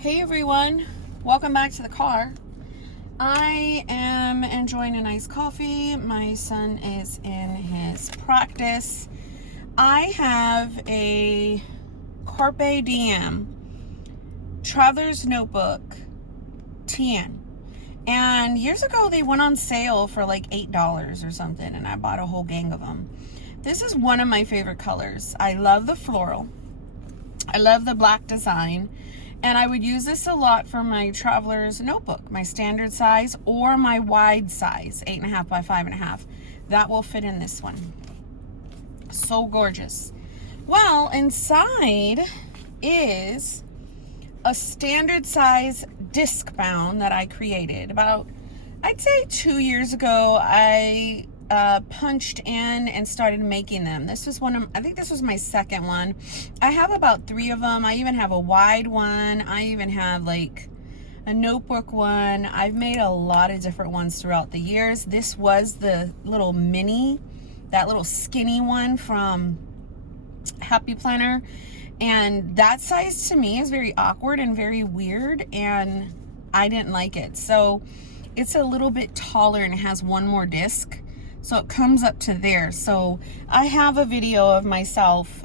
Hey everyone, welcome back to the car. I am enjoying a nice coffee. My son is in his practice. I have a Carpe Diem Traveler's Notebook TN. And years ago they went on sale for like $8 or something, and I bought a whole gang of them. This is one of my favorite colors. I love the floral. I love the black design. And I would use this a lot for my traveler's notebook, my standard size or my wide size, 8.5 by 5.5. That will fit in this one. So gorgeous. Well, inside is a standard size Discbound that I created about, I'd say 2 years ago. I punched in and started making them. This was I think this was my second one. I have about 3 of them. I even have a wide one. I even have like a notebook one. I've made a lot of different ones throughout the years. This was the little mini, that little skinny one from Happy Planner. And that size to me is very awkward and very weird, and I didn't like it. So it's a little bit taller and it has one more disc. So it comes up to there. So I have a video of myself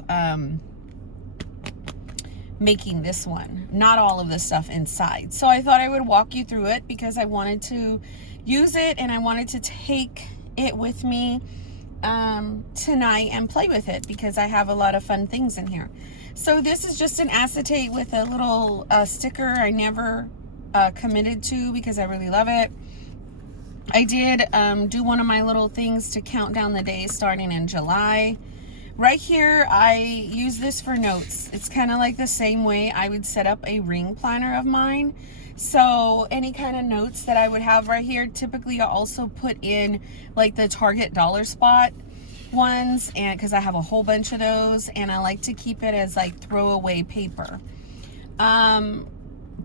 making this one. Not all of the stuff inside. So I thought I would walk you through it because I wanted to use it and I wanted to take it with me tonight and play with it because I have a lot of fun things in here. So this is just an acetate with a little sticker I never committed to because I really love it. I did do one of my little things to count down the days starting in July. Right here, I use this for notes. It's kind of like the same way I would set up a ring planner of mine. So any kind of notes that I would have right here, typically I also put in like the Target dollar spot ones, and because I have a whole bunch of those, and I like to keep it as like throwaway paper.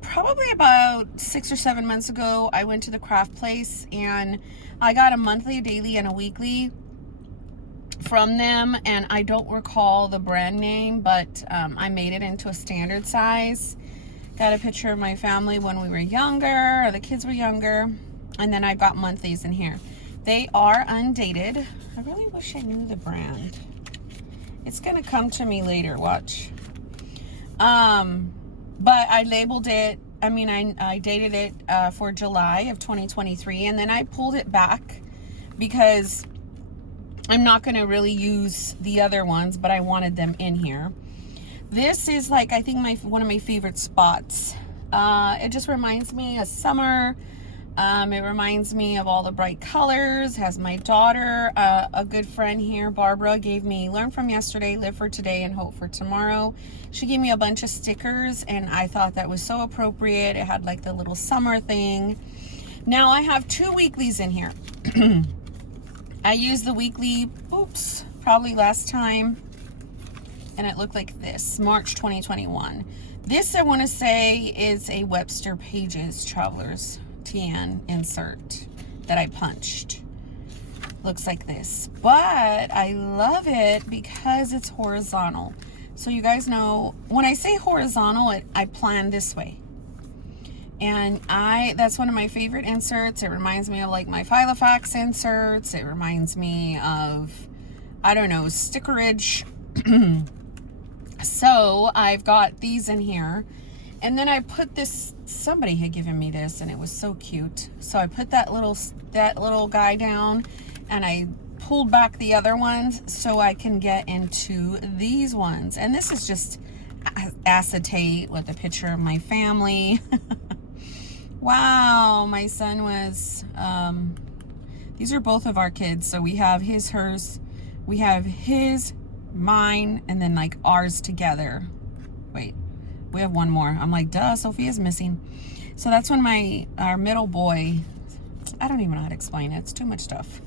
Probably about 6 or 7 months ago, I went to the craft place and I got a monthly, a daily, and a weekly from them. And I don't recall the brand name, but I made it into a standard size. Got a picture of my family when we were younger, or the kids were younger. And then I got monthlies in here. They are undated. I really wish I knew the brand. It's going to come to me later, watch. But I labeled it, I dated it for July of 2023, and then I pulled it back because I'm not going to really use the other ones, but I wanted them in here. This is like, I think one of my favorite spots. It just reminds me of summer. It reminds me of all the bright colors. Has my daughter, a good friend here, Barbara, gave me Learn from Yesterday, Live for Today, and Hope for Tomorrow. She gave me a bunch of stickers, and I thought that was so appropriate. It had like the little summer thing. Now I have 2 weeklies in here. I used the weekly, probably last time, and it looked like this, March 2021. This, I want to say, is a Webster Pages Traveler's TN insert that I punched. Looks like this, but I love it because it's horizontal. So you guys know when I say horizontal, I plan this way, and that's one of my favorite inserts. It reminds me of like my Filofax inserts. It reminds me of, I don't know, stickerage. So I've got these in here. And then I put this, somebody had given me this and it was so cute. So I put that little guy down and I pulled back the other ones so I can get into these ones. And this is just acetate with a picture of my family. Wow, my son was, these are both of our kids. So we have his, hers, we have his, mine, and then like ours together. Wait. We have one more. I'm like, duh, Sophia's missing. So that's when our middle boy, I don't even know how to explain it. It's too much stuff.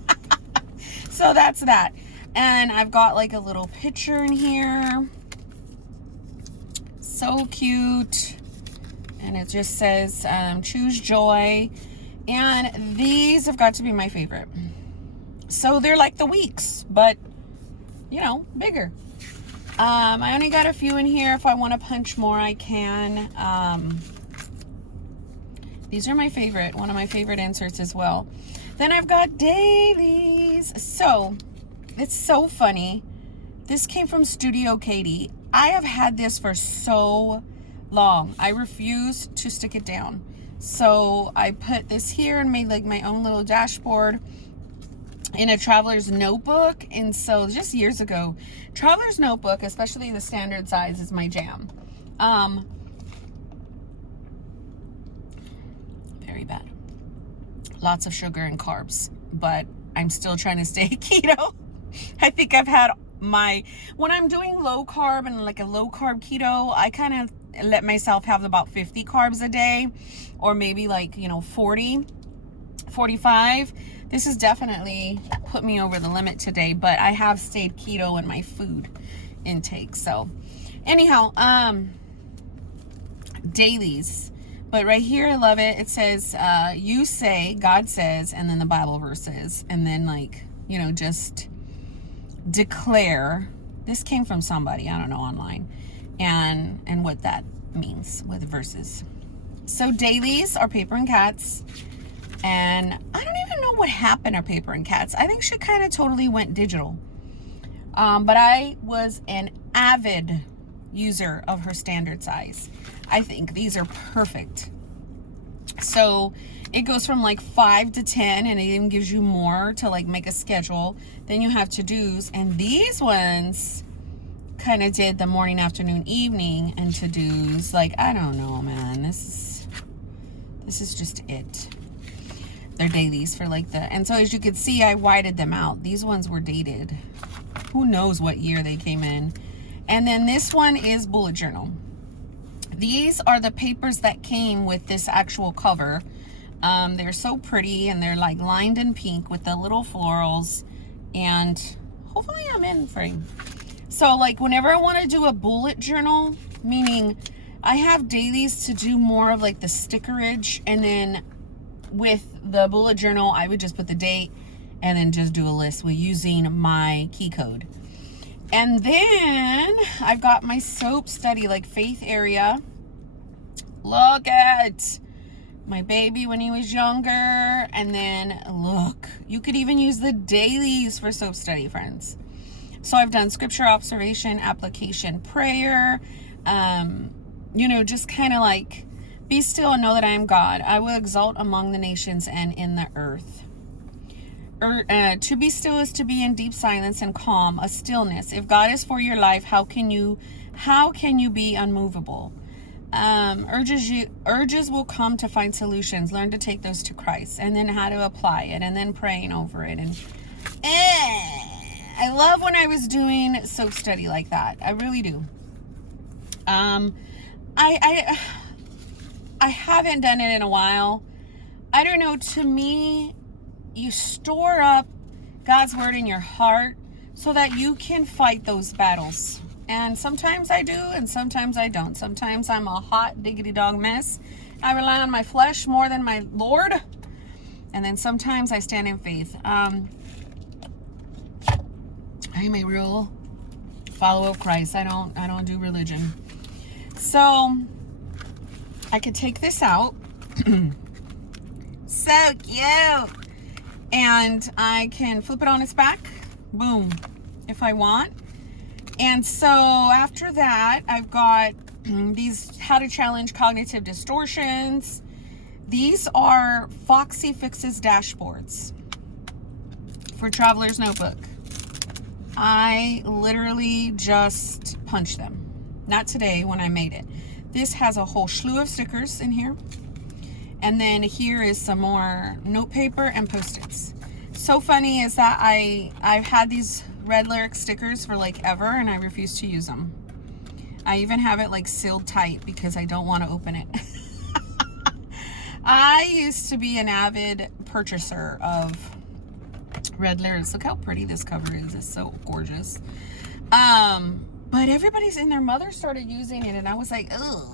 So that's that. And I've got like a little picture in here. So cute. And it just says, choose joy. And these have got to be my favorite. So they're like the weeks, but, you know, bigger. I only got a few in here. If I want to punch more, I can. These are my favorite, one of my favorite inserts as well. Then I've got dailies. So it's so funny. This came from Studio Katie. I have had this for so long. I refuse to stick it down. So I put this here and made like my own little dashboard in a traveler's notebook. And so just years ago, traveler's notebook, especially the standard size, is my jam. Very bad. Lots of sugar and carbs, but I'm still trying to stay keto. I think I've had when I'm doing low carb and like a low carb keto, I kind of let myself have about 50 carbs a day, or maybe like, 40, 45. This has definitely put me over the limit today, but I have stayed keto in my food intake. So anyhow, dailies. But right here, I love it. It says, you say, God says, and then the Bible verses, and then like, just declare. This came from somebody, I don't know, online, and what that means with verses. So dailies are Paper and Cats, and I don't even know what happened to Paper and Cats. I think she kind of totally went digital. But I was an avid user of her standard size. I think these are perfect. So it goes from like 5 to 10, and it even gives you more to like make a schedule. Then you have to-dos, and these ones kind of did the morning, afternoon, evening, and to-dos. Like, I don't know, man. This is just it. They're dailies for like and so as you can see, I whited them out. These ones were dated. Who knows what year they came in. And then this one is bullet journal. These are the papers that came with this actual cover. They're so pretty, and they're like lined in pink with the little florals, and hopefully I'm in frame. So like whenever I want to do a bullet journal, meaning I have dailies to do more of like the stickerage, and then with the bullet journal, I would just put the date and then just do a list with using my key code. And then I've got my soap study, like faith area. Look at my baby when he was younger. And then look, you could even use the dailies for soap study, friends. So I've done scripture, observation, application, prayer, just kind of like, be still and know that I am God. I will exalt among the nations and in the earth. To be still is to be in deep silence and calm, a stillness. If God is for your life, how can you be unmovable? Urges will come to find solutions. Learn to take those to Christ, and then how to apply it, and then praying over it. And I love when I was doing soap study like that. I really do. I haven't done it in a while. I don't know. To me, you store up God's word in your heart so that you can fight those battles. And sometimes I do, and sometimes I don't. Sometimes I'm a hot diggity dog mess. I rely on my flesh more than my Lord. And then sometimes I stand in faith. I am a real follower of Christ. I don't do religion. So I could take this out. So cute. And I can flip it on its back. Boom. If I want. And so after that, I've got these how to challenge cognitive distortions. These are Foxy Fixes dashboards for Traveler's Notebook. I literally just punched them. Not today when I made it. This has a whole slew of stickers in here. And then here is some more note paper and Post-its. So funny is that I've had these red lyric stickers for like ever, and I refuse to use them. I even have it like sealed tight because I don't want to open it. I used to be an avid purchaser of red lyrics. Look how pretty this cover is. It's so gorgeous. But everybody's in their mother started using it, and I was like, ugh.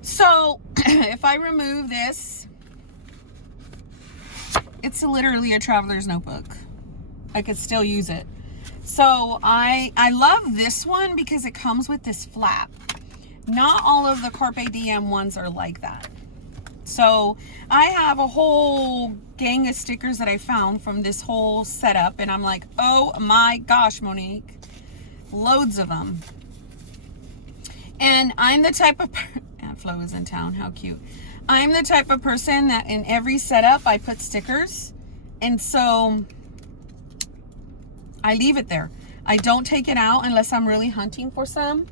So if I remove this, it's literally a Traveler's Notebook. I could still use it. So I love this one because it comes with this flap. Not all of the Carpe Diem ones are like that. So I have a whole gang of stickers that I found from this whole setup, and I'm like, oh my gosh, Monique, loads of them. And I'm the type of Flo is in town, how cute. I'm the type of person that in every setup I put stickers, and so I leave it there. I don't take it out unless I'm really hunting for some.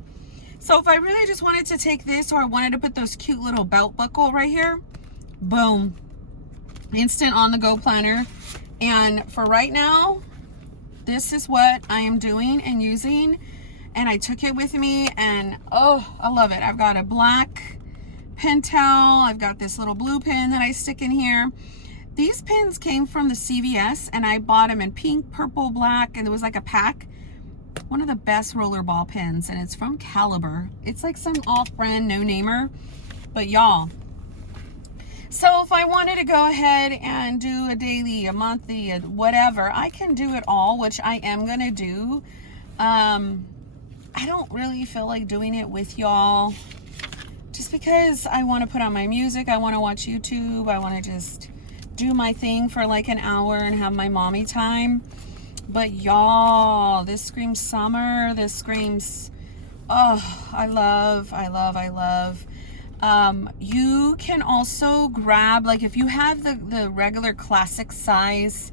So if I really just wanted to take this, or I wanted to put those cute little belt buckle right here, boom, instant on the go planner. And for right now, this is what I am doing and using, and I took it with me, and oh, I love it. I've got a black Pentel, I've got this little blue pin that I stick in here. These pins came from the CVS, and I bought them in pink, purple, black, and there was like a pack. One of the best rollerball pins, and it's from Caliber. It's like some off-brand no-namer, but y'all. So if I wanted to go ahead and do a daily, a monthly, a whatever, I can do it all, which I am gonna do. I don't really feel like doing it with y'all, just because I want to put on my music, I want to watch YouTube, I want to just do my thing for like an hour and have my mommy time. But y'all, this screams summer. This screams, oh, I love. You can also grab, like if you have the regular classic size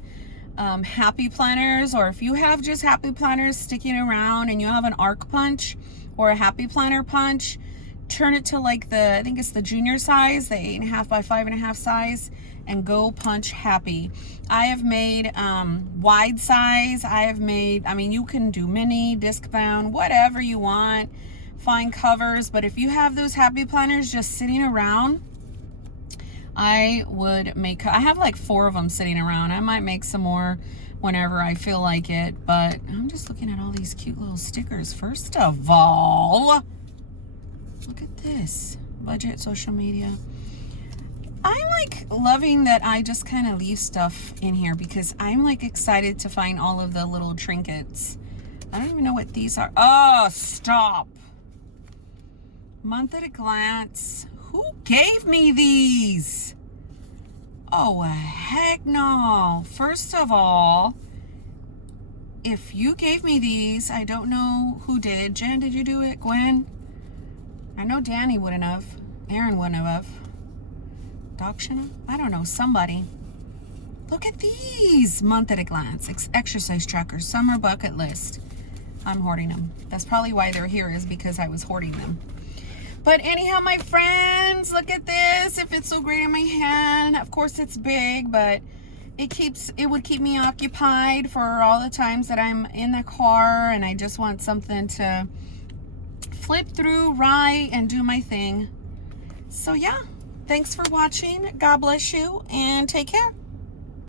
happy planners, or if you have just happy planners sticking around and you have an arc punch or a happy planner punch, turn it to like I think it's the junior size, the 8.5 by 5.5 size, and go punch happy. I have made wide size. I mean, you can do mini, Discbound, whatever you want, find covers. But if you have those happy planners just sitting around, I have like 4 of them sitting around. I might make some more whenever I feel like it, but I'm just looking at all these cute little stickers. First of all, look at this. Budget, social media. I'm like loving that I just kind of leave stuff in here, because I'm like excited to find all of the little trinkets. I don't even know what these are. Oh, stop. Month at a glance. Who gave me these? Oh, heck no. First of all, if you gave me these, I don't know who did. Jen, did you do it? Gwen? I know Danny wouldn't have. Aaron wouldn't have. Docshina? I don't know. Somebody. Look at these. Month at a glance. Exercise tracker. Summer bucket list. I'm hoarding them. That's probably why they're here, is because I was hoarding them. But anyhow, my friends, look at this. It fits so great in my hand. Of course, it's big, but it would keep me occupied for all the times that I'm in the car and I just want something to flip through, write, and do my thing. So yeah, thanks for watching. God bless you, and take care.